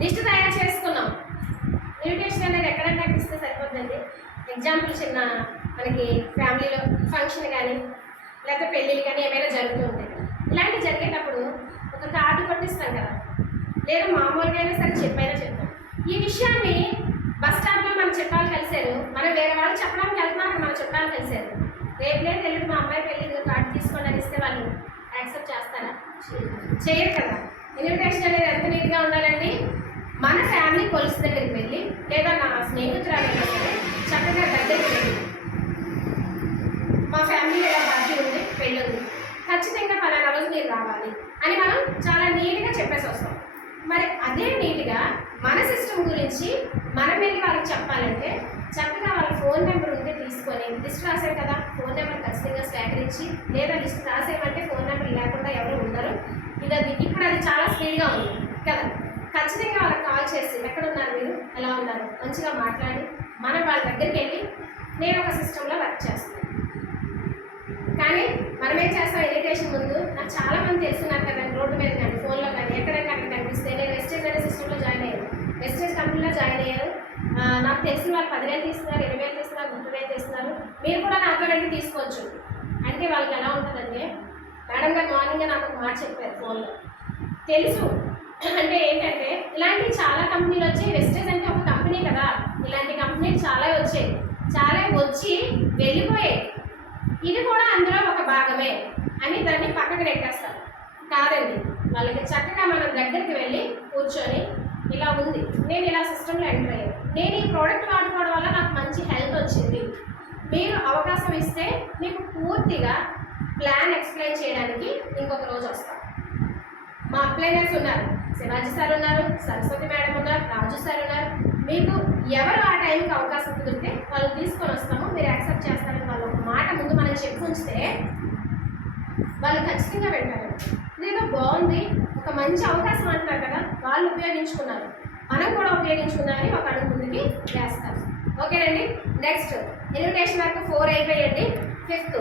List తయారు చేసుకున్నాం. Invitation అనేది ఎక్కడన్నా ఇస్తే సరిపోతుందండి. ఎగ్జాంపుల్ చిన్న మనకి ఫ్యామిలీలో ఫంక్షన్ కానీ లేకపోతే పెళ్ళిళ్ళు కానీ ఏమైనా జరుగుతూ ఉంటాయి. ఇలాంటివి జరిగేటప్పుడు ఒక కార్డు కొట్టిస్తాం కదా, లేదా మామూలుగా అయినా సరే చెప్పైనా చెప్తాం. ఈ విషయాన్ని బస్ స్టాండ్లో మన చుట్టాలు కలిశారు, మనం వేరే వాళ్ళు చెప్పడానికి వెళ్తున్నాం, మన చుట్టాలు కలిశారు. రేపు లేదు తెలియదు మా అమ్మాయి పెళ్ళి కార్డు తీసుకోండి అని ఇస్తే వాళ్ళు యాక్సెప్ట్ చేస్తారా? చేయరు కదా. ఇన్విటేషన్ అనేది ఎంత నీట్గా ఉండాలండి. మన ఫ్యామిలీ కొలుసు దగ్గరికి వెళ్ళి లేదా నా స్నేహితురాలైనా సరే చక్కగా దగ్గరికి వెళ్ళి మా ఫ్యామిలీలో ఇలా పార్టీ ఉంది, పెళ్ళి ఉంది, ఖచ్చితంగా పలానా రోజు మీరు రావాలి అని మనం చాలా నీట్గా చెప్పేసి వస్తాం. మరి అదే నీట్గా మన సిస్టమ్ గురించి మనం వెళ్ళి వాళ్ళకి చెప్పాలంటే చక్కగా వాళ్ళ ఫోన్ నెంబర్ ఉంటే తీసుకొని, లిస్ట్ రాసాం కదా, ఫోన్ నెంబర్ ఖచ్చితంగా సేకరించి, లేదా లిస్ట్ రాసేమంటే ఫోన్ నెంబర్ లేకుండా ఎవరు ఉండరు. ఇప్పుడు అది చాలా స్పీడ్గా ఉంది కదా. ఖచ్చితంగా వాళ్ళకి కాల్ చేసి ఎక్కడ ఉన్నారు మీరు, ఎలా ఉన్నారు, మంచిగా మాట్లాడి మనం వాళ్ళ దగ్గరికి వెళ్ళి నేను ఒక సిస్టంలో వర్క్ చేస్తాను. కానీ మనం ఏం చేస్తాం, ఇన్విటేషన్ ముందు నాకు చాలామంది తెలుసున్నారు కదా, రోడ్డు మీద కానీ ఫోన్లో కానీ ఎక్కడైనా అక్కడ కనిపిస్తే నేను వెస్టేజ్ అనే సిస్టంలో జాయిన్ అయ్యాను, వెస్టేజ్ కంపెనీలో జాయిన్ అయ్యాను, నాకు తెలిసిన వాళ్ళు 10,000 తీస్తున్నారు, 20,000 తీస్తున్నారు, 30,000 తీస్తున్నారు, మీరు కూడా నాతో రండి తీసుకోవచ్చు అంటే వాళ్ళకి ఎలా ఉంటుందంటే, మేడం గారు మార్నింగ్ నాకు ఒక మాట చెప్పారు ఫోన్లో, తెలుసు అంటే ఏంటంటే ఇలాంటి చాలా కంపెనీలు వచ్చాయి. వెస్టేజ్ అంటే ఒక కంపెనీ కదా, ఇలాంటి కంపెనీలు చాలా వచ్చాయి, చాలా వచ్చి వెళ్ళిపోయాయి, ఇది కూడా అందులో ఒక భాగమే అని దాన్ని పక్కకు నెట్టేస్తారు. కాదండి, వాళ్ళకి చక్కగా మనం దగ్గరికి వెళ్ళి కూర్చొని ఇలా ఉంది, నేను ఇలా సిస్టంలో ఎంటర్ అయ్యాను, నేను ఈ ప్రోడక్ట్ వాడుకోవడం వల్ల నాకు మంచి హెల్త్ వచ్చింది, మీరు అవకాశం ఇస్తే మీకు పూర్తిగా ప్లాన్ ఎక్స్ప్లెయిన్ చేయడానికి ఇంకొక రోజు వస్తాం. మా అప్లైనర్స్ ఉన్నారు, శివాజీ సార్ ఉన్నారు, సరస్వతి మేడం ఉన్నారు, రాజు సార్ ఉన్నారు, మీకు ఎవరు ఆ టైంకి అవకాశం కుదిరితే వాళ్ళు తీసుకొని వస్తాము, మీరు యాక్సెప్ట్ చేస్తారని వాళ్ళు ఒక మాట ముందు మనం చెప్పు ఉంచితే వాళ్ళు ఖచ్చితంగా వింటారు. ఇదేదో బాగుంది, ఒక మంచి అవకాశం అంటారు కదా, వాళ్ళు ఉపయోగించుకున్నారు, మనం కూడా ఉపయోగించుకున్నారని ఒక అడుగు ముందుకి వేస్తారు. ఓకేనండి. నెక్స్ట్ ఇన్విటేషన్ వరకు 4 అయిపోయండి. 5th